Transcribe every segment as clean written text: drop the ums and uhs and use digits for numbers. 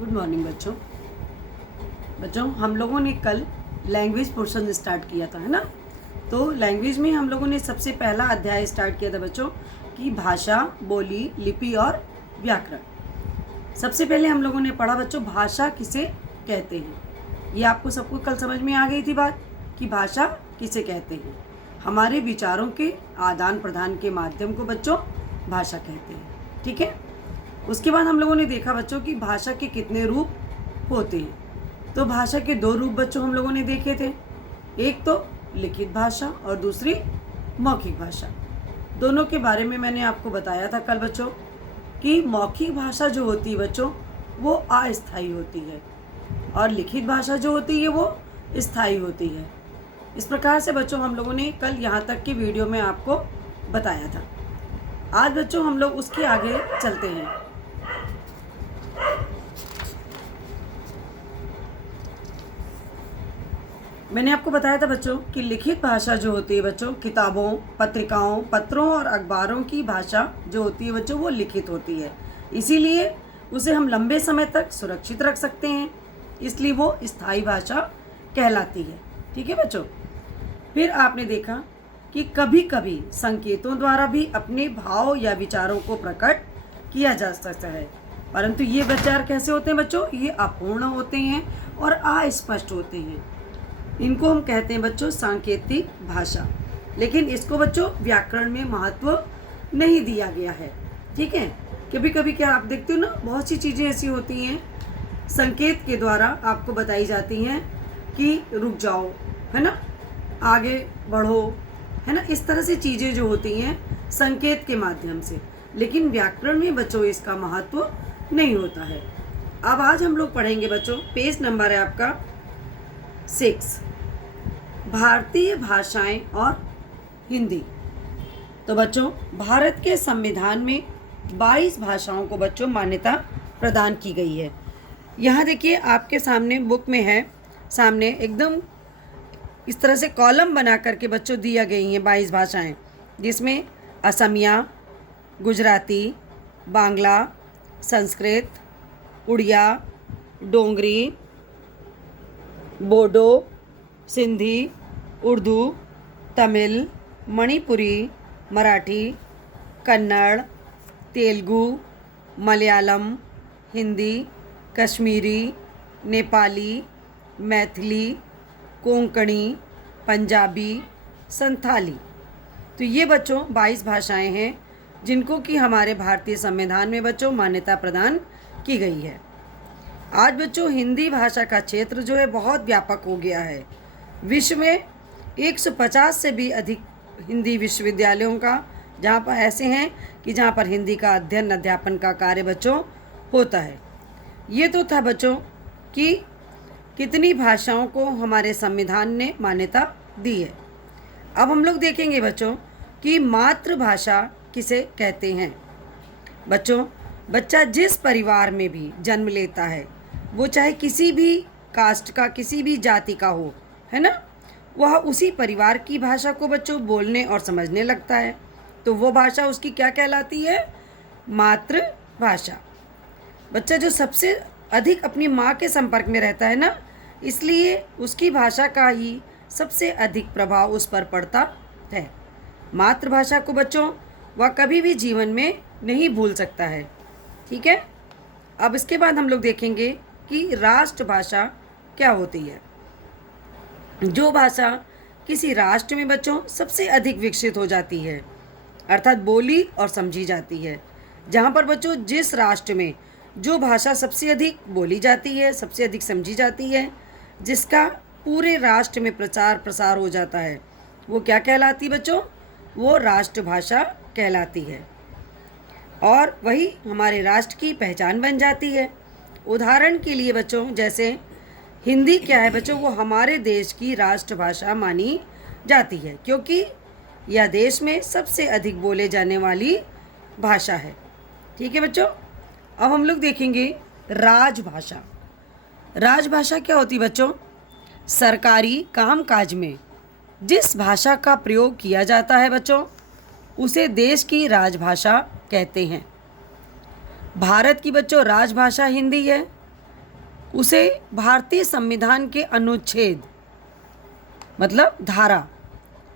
Good morning बच्चों हम लोगों ने कल लैंग्वेज पोर्शन स्टार्ट किया था, है ना। तो लैंग्वेज में हम लोगों ने सबसे पहला अध्याय स्टार्ट किया था बच्चों कि भाषा, बोली, लिपि और व्याकरण। सबसे पहले हम लोगों ने पढ़ा बच्चों भाषा किसे कहते हैं। ये आपको सबको कल समझ में आ गई थी बात कि भाषा किसे कहते हैं। हमारे विचारों के आदान प्रदान के माध्यम को बच्चों भाषा कहते हैं, ठीक है। उसके बाद हम लोगों ने देखा बच्चों कि भाषा के कितने रूप होते हैं। तो भाषा के दो रूप बच्चों हम लोगों ने देखे थे, एक तो लिखित भाषा और दूसरी मौखिक भाषा। दोनों के बारे में मैंने आपको बताया था कल बच्चों कि मौखिक भाषा जो होती है बच्चों वो अस्थायी होती है और लिखित भाषा जो होती है वो स्थायी होती है। इस प्रकार से बच्चों हम लोगों ने कल यहाँ तक की वीडियो में आपको बताया था। आज बच्चों हम लोग उसके आगे चलते हैं। मैंने आपको बताया था बच्चों कि लिखित भाषा जो होती है बच्चों किताबों, पत्रिकाओं, पत्रों और अखबारों की भाषा जो होती है बच्चों वो लिखित होती है। इसीलिए उसे हम लंबे समय तक सुरक्षित रख सकते हैं, इसलिए वो स्थायी भाषा कहलाती है, ठीक है बच्चों। फिर आपने देखा कि कभी कभी संकेतों द्वारा भी अपने भाव या विचारों को प्रकट किया जा सकता है, परंतु ये विचार कैसे होते हैं बच्चों, ये अपूर्ण होते हैं और अस्पष्ट होते हैं। इनको हम कहते हैं बच्चों सांकेतिक भाषा, लेकिन इसको बच्चों व्याकरण में महत्व नहीं दिया गया है, ठीक है। कभी कभी क्या आप देखते हो ना, बहुत सी चीज़ें ऐसी होती हैं संकेत के द्वारा आपको बताई जाती हैं कि रुक जाओ, है ना, आगे बढ़ो, है ना। इस तरह से चीज़ें जो होती हैं संकेत के माध्यम से, लेकिन व्याकरण में बच्चों इसका महत्व नहीं होता है। अब आज हम लोग पढ़ेंगे बच्चों, पेज नंबर है आपका 6, भारतीय भाषाएं और हिंदी। तो बच्चों भारत के संविधान में 22 भाषाओं को बच्चों मान्यता प्रदान की गई है। यहाँ देखिए आपके सामने बुक में है, सामने एकदम इस तरह से कॉलम बना करके बच्चों दिया गई हैं 22 भाषाएं, जिसमें असमिया, गुजराती, बांग्ला, संस्कृत, उड़िया, डोंगरी, बोडो, सिंधी, उर्दू, तमिल, मणिपुरी, मराठी, कन्नड़, तेलुगु, मलयालम, हिंदी, कश्मीरी, नेपाली, मैथिली, कोंकणी, पंजाबी, संथाली। तो ये बच्चों 22 भाषाएं हैं जिनको कि हमारे भारतीय संविधान में बच्चों मान्यता प्रदान की गई है। आज बच्चों हिंदी भाषा का क्षेत्र जो है बहुत व्यापक हो गया है। विश्व में 150 से भी अधिक हिंदी विश्वविद्यालयों का जहाँ पर ऐसे हैं कि जहाँ पर हिंदी का अध्ययन अध्यापन का कार्य बच्चों होता है। ये तो था बच्चों कि कितनी भाषाओं को हमारे संविधान ने मान्यता दी है। अब हम लोग देखेंगे बच्चों कि मातृभाषा किसे कहते हैं। बच्चों बच्चा जिस परिवार में भी जन्म लेता है, वो चाहे किसी भी कास्ट का, किसी भी जाति का हो, है ना, वह उसी परिवार की भाषा को बच्चों बोलने और समझने लगता है। तो वो भाषा उसकी क्या कहलाती है, मातृभाषा। बच्चा जो सबसे अधिक अपनी माँ के संपर्क में रहता है ना, इसलिए उसकी भाषा का ही सबसे अधिक प्रभाव उस पर पड़ता है। मातृभाषा को बच्चों वह कभी भी जीवन में नहीं भूल सकता है, ठीक है। अब इसके बाद हम लोग देखेंगे कि राष्ट्रभाषा क्या होती है। जो भाषा किसी राष्ट्र में बच्चों सबसे अधिक विकसित हो जाती है, अर्थात बोली और समझी जाती है। जहाँ पर बच्चों जिस राष्ट्र में जो भाषा सबसे अधिक बोली जाती है, सबसे अधिक समझी जाती है, जिसका पूरे राष्ट्र में प्रचार प्रसार हो जाता है, वो क्या कहलाती है बच्चों, वो राष्ट्रभाषा कहलाती है और वही हमारे राष्ट्र की पहचान बन जाती है। उदाहरण के लिए बच्चों जैसे हिंदी क्या है बच्चों, वो हमारे देश की राष्ट्रभाषा मानी जाती है क्योंकि यह देश में सबसे अधिक बोले जाने वाली भाषा है, ठीक है बच्चों। अब हम लोग देखेंगे राजभाषा। राजभाषा क्या होती है बच्चों, सरकारी कामकाज में जिस भाषा का प्रयोग किया जाता है बच्चों उसे देश की राजभाषा कहते हैं। भारत की बच्चों राजभाषा हिंदी है, उसे भारतीय संविधान के अनुच्छेद मतलब धारा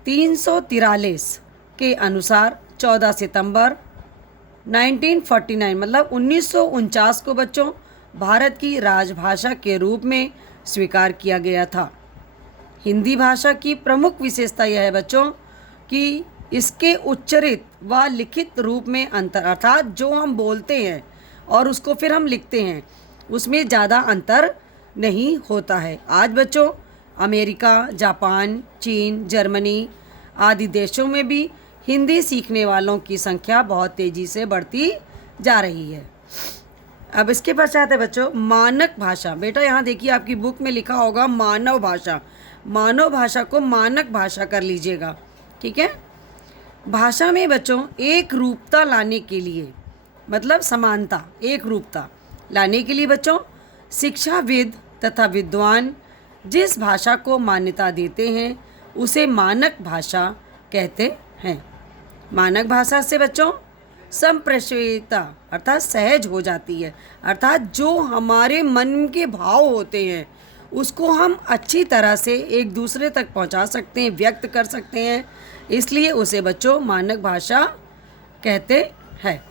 343 के अनुसार 14 सितंबर 1949 मतलब 1949 को बच्चों भारत की राजभाषा के रूप में स्वीकार किया गया था। हिंदी भाषा की प्रमुख विशेषता यह है बच्चों कि इसके उच्चरित व लिखित रूप में अंतर, अर्थात जो हम बोलते हैं और उसको फिर हम लिखते हैं उसमें ज़्यादा अंतर नहीं होता है। आज बच्चों अमेरिका, जापान, चीन, जर्मनी आदि देशों में भी हिंदी सीखने वालों की संख्या बहुत तेज़ी से बढ़ती जा रही है। अब इसके पश्चात है बच्चों मानक भाषा। बेटा यहाँ देखिए आपकी बुक में लिखा होगा मानव भाषा। मानव भाषा को मानक भाषा कर लीजिएगा, ठीक है। भाषा में बच्चों एक रूपता लाने के लिए मतलब समानता, एक रूपता लाने के लिए बच्चों शिक्षाविद तथा विद्वान जिस भाषा को मान्यता देते हैं उसे मानक भाषा कहते हैं। मानक भाषा से बच्चों संप्रेषिता अर्थात सहज हो जाती है, अर्थात जो हमारे मन के भाव होते हैं उसको हम अच्छी तरह से एक दूसरे तक पहुंचा सकते हैं, व्यक्त कर सकते हैं, इसलिए उसे बच्चों मानक भाषा कहते हैं।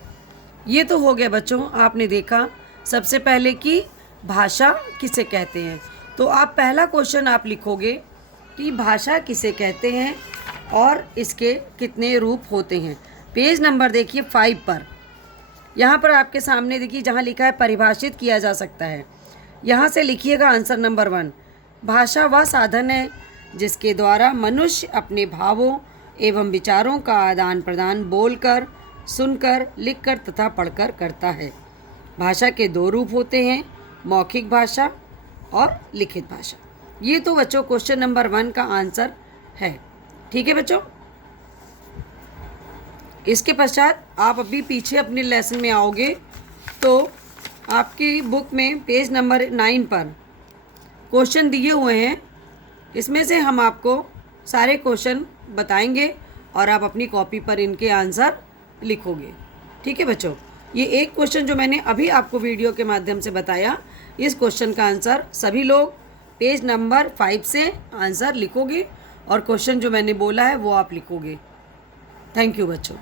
ये तो हो गया बच्चों, आपने देखा सबसे पहले कि भाषा किसे कहते हैं। तो आप पहला क्वेश्चन आप लिखोगे कि भाषा किसे कहते हैं और इसके कितने रूप होते हैं। पेज नंबर देखिए 5 पर, यहाँ पर आपके सामने देखिए जहाँ लिखा है परिभाषित किया जा सकता है, यहाँ से लिखिएगा आंसर नंबर 1। भाषा वह साधन है जिसके द्वारा मनुष्य अपने भावों एवं विचारों का आदान प्रदान बोलकर, सुनकर, लिखकर तथा पढ़कर करता है। भाषा के 2 रूप होते हैं, मौखिक भाषा और लिखित भाषा। ये तो बच्चों क्वेश्चन नंबर 1 का आंसर है, ठीक है बच्चों। इसके पश्चात आप अभी पीछे अपने लेसन में आओगे तो आपकी बुक में पेज नंबर 9 पर क्वेश्चन दिए हुए हैं, इसमें से हम आपको सारे क्वेश्चन बताएंगे और आप अपनी कॉपी पर इनके आंसर लिखोगे, ठीक है बच्चों। ये एक क्वेश्चन जो मैंने अभी आपको वीडियो के माध्यम से बताया, इस क्वेश्चन का आंसर सभी लोग पेज नंबर 5 से आंसर लिखोगे और क्वेश्चन जो मैंने बोला है वो आप लिखोगे। थैंक यू बच्चों।